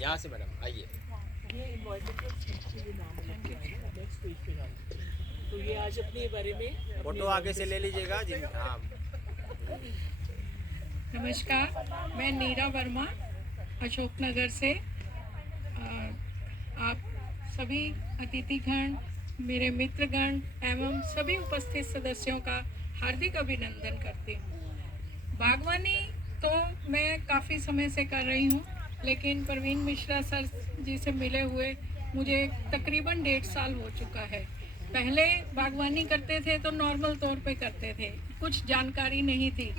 यहाँ से मैडम आइए। ये इन्वायरमेंटल स्पीच के लिए नाम अलग किया है ना, नेक्स्ट पेज पे डाल। तो ये आज अपने बारे में फोटो आगे से ले लीजिएगा जिन। हाँ नमस्कार, मैं नीरा वर्मा अशोकनगर से। आप सभी अतिथिगण, मेरे मित्रगण एवं सभी उपस्थित सदस्यों का हार्दिक अभिनंदन करती हूँ। बागवानी तो मैं काफ़ी समय से कर रही हूँ, लेकिन प्रवीण मिश्रा सर जी से मिले हुए मुझे तकरीबन 1.5 साल हो चुका है। पहले बागवानी करते थे तो नॉर्मल तौर पे करते थे, कुछ जानकारी नहीं थी,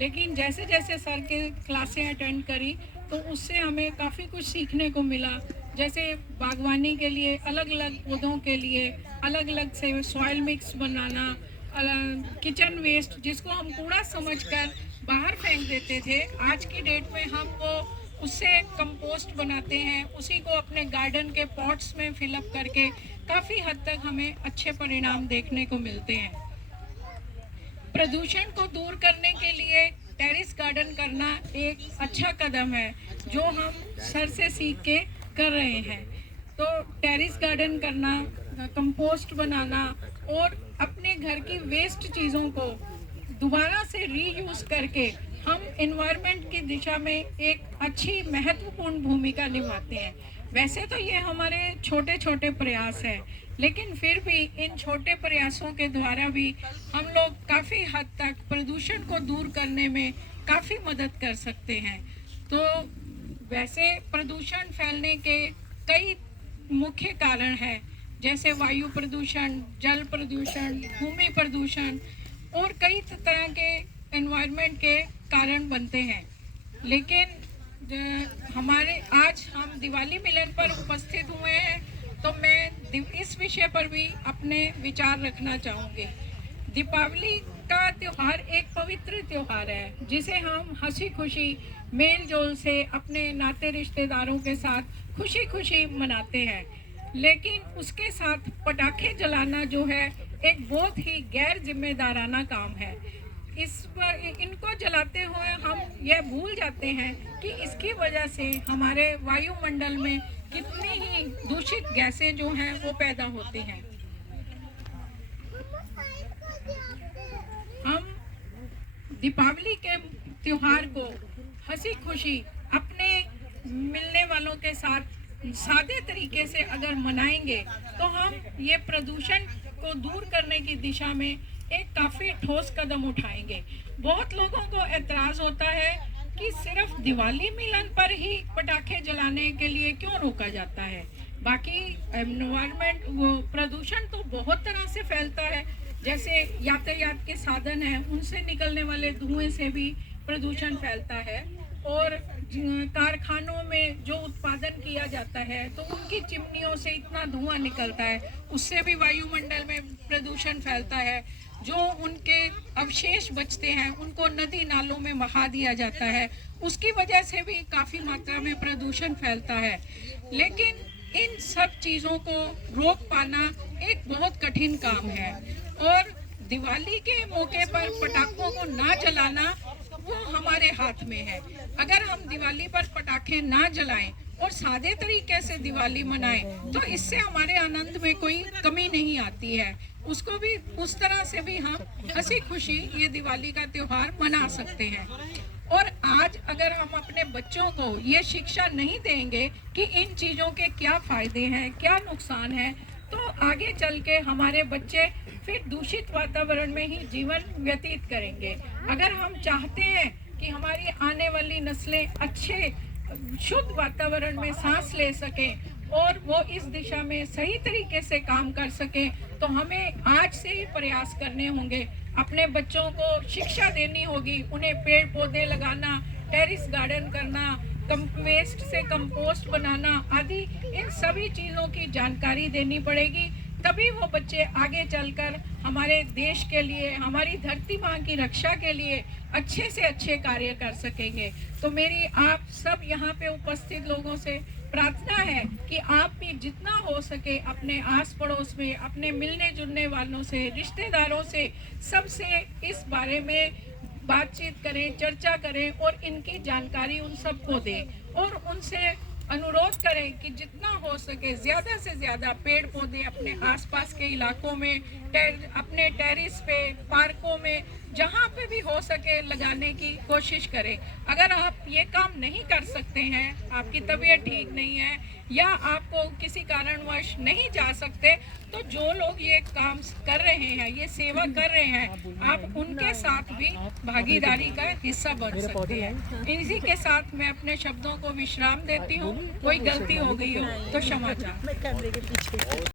लेकिन जैसे जैसे सर के क्लासें अटेंड करी तो उससे हमें काफ़ी कुछ सीखने को मिला। जैसे बागवानी के लिए अलग अलग पौधों के लिए अलग अलग से सॉइल मिक्स बनाना, किचन वेस्ट जिसको हम कूड़ा समझकर बाहर फेंक देते थे, आज की डेट में हम वो उससे कंपोस्ट बनाते हैं, उसी को अपने गार्डन के पॉट्स में फिलअप करके काफ़ी हद तक हमें अच्छे परिणाम देखने को मिलते हैं। प्रदूषण को दूर करने के लिए टेरेस गार्डन करना एक अच्छा कदम है जो हम सर से सीख के कर रहे हैं। तो टेरेस गार्डन करना, कंपोस्ट बनाना और अपने घर की वेस्ट चीज़ों को दोबारा से रीयूज़ करके हम एनवायरनमेंट की दिशा में एक अच्छी महत्वपूर्ण भूमिका निभाते हैं। वैसे तो ये हमारे छोटे छोटे प्रयास हैं, लेकिन फिर भी इन छोटे प्रयासों के द्वारा भी हम लोग काफ़ी हद तक प्रदूषण को दूर करने में काफ़ी मदद कर सकते हैं। तो वैसे प्रदूषण फैलने के कई मुख्य कारण हैं, जैसे वायु प्रदूषण, जल प्रदूषण, भूमि प्रदूषण और कई तरह के एनवायरनमेंट के कारण बनते हैं। लेकिन हमारे आज हम दिवाली मिलन पर उपस्थित हुए हैं, तो मैं इस विषय पर भी अपने विचार रखना चाहूँगी। दीपावली का त्यौहार एक पवित्र त्यौहार है जिसे हम हंसी खुशी मेल जोल से अपने नाते रिश्तेदारों के साथ खुशी खुशी मनाते हैं, लेकिन उसके साथ पटाखे जलाना जो है एक बहुत ही गैर जिम्मेदाराना काम है। इनको जलाते हुए हम यह भूल जाते हैं कि इसकी वजह से हमारे वायुमंडल में कितनी ही दूषित गैसें जो हैं वो पैदा होती हैं। हम दीपावली के त्योहार को हंसी खुशी अपने मिलने वालों के साथ सादे तरीके से अगर मनाएंगे तो हम ये प्रदूषण को दूर करने की दिशा में एक काफ़ी ठोस कदम उठाएंगे। बहुत लोगों को एतराज़ होता है कि सिर्फ दिवाली मिलन पर ही पटाखे जलाने के लिए क्यों रोका जाता है। बाकी एनवायरनमेंट वो प्रदूषण तो बहुत तरह से फैलता है, जैसे यातायात के साधन हैं उनसे निकलने वाले धुएं से भी प्रदूषण फैलता है, और कारखानों में जो उत्पादन किया जाता है तो उनकी चिमनियों से इतना धुआं निकलता है, उससे भी वायुमंडल में प्रदूषण फैलता है। जो उनके अवशेष बचते हैं उनको नदी नालों में बहा दिया जाता है, उसकी वजह से भी काफ़ी मात्रा में प्रदूषण फैलता है। लेकिन इन सब चीज़ों को रोक पाना एक बहुत कठिन काम है, और दिवाली के मौके पर पटाखों को ना जलाना वो हमारे हाथ में है। अगर हम दिवाली पर पटाखे ना जलाएं और सादे तरीके से दिवाली मनाएं तो इससे हमारे आनंद में कोई कमी नहीं आती है। उसको भी उस तरह से भी हम हंसी खुशी ये दिवाली का त्यौहार मना सकते हैं। और आज अगर हम अपने बच्चों को ये शिक्षा नहीं देंगे कि इन चीज़ों के क्या फ़ायदे हैं, क्या नुकसान है, तो आगे चल के हमारे बच्चे फिर दूषित वातावरण में ही जीवन व्यतीत करेंगे। अगर हम चाहते हैं कि हमारी आने वाली नस्लें अच्छे शुद्ध वातावरण में सांस ले सकें और वो इस दिशा में सही तरीके से काम कर सकें, तो हमें आज से ही प्रयास करने होंगे। अपने बच्चों को शिक्षा देनी होगी, उन्हें पेड़ पौधे लगाना, टेरेस गार्डन करना, वेस्ट से कंपोस्ट बनाना आदि इन सभी चीज़ों की जानकारी देनी पड़ेगी। तभी वो बच्चे आगे चलकर हमारे देश के लिए, हमारी धरती माँ की रक्षा के लिए अच्छे से अच्छे कार्य कर सकेंगे। तो मेरी आप सब यहाँ पे उपस्थित लोगों से प्रार्थना है कि आप भी जितना हो सके अपने आस पड़ोस में, अपने मिलने जुलने वालों से, रिश्तेदारों से, सबसे इस बारे में बातचीत करें, चर्चा करें और इनकी जानकारी उन सबको दें और उनसे अनुरोध करें कि जितना हो सके ज़्यादा से ज़्यादा पेड़ पौधे अपने आसपास के इलाकों में, अपने टेरिस पे, पार्कों में, जहाँ पे भी हो सके लगाने की कोशिश करें। अगर आप ये काम नहीं कर सकते हैं, आपकी तबीयत ठीक नहीं है या आपको किसी कारणवश नहीं जा सकते, तो जो लोग ये काम कर रहे हैं, ये सेवा कर रहे हैं, आप उनके साथ भी भागीदारी का हिस्सा बन सकते हैं। इसी के साथ मैं अपने शब्दों को विश्राम देती हूँ। कोई गलती हो गई हो तो क्षमा चाहती हूँ।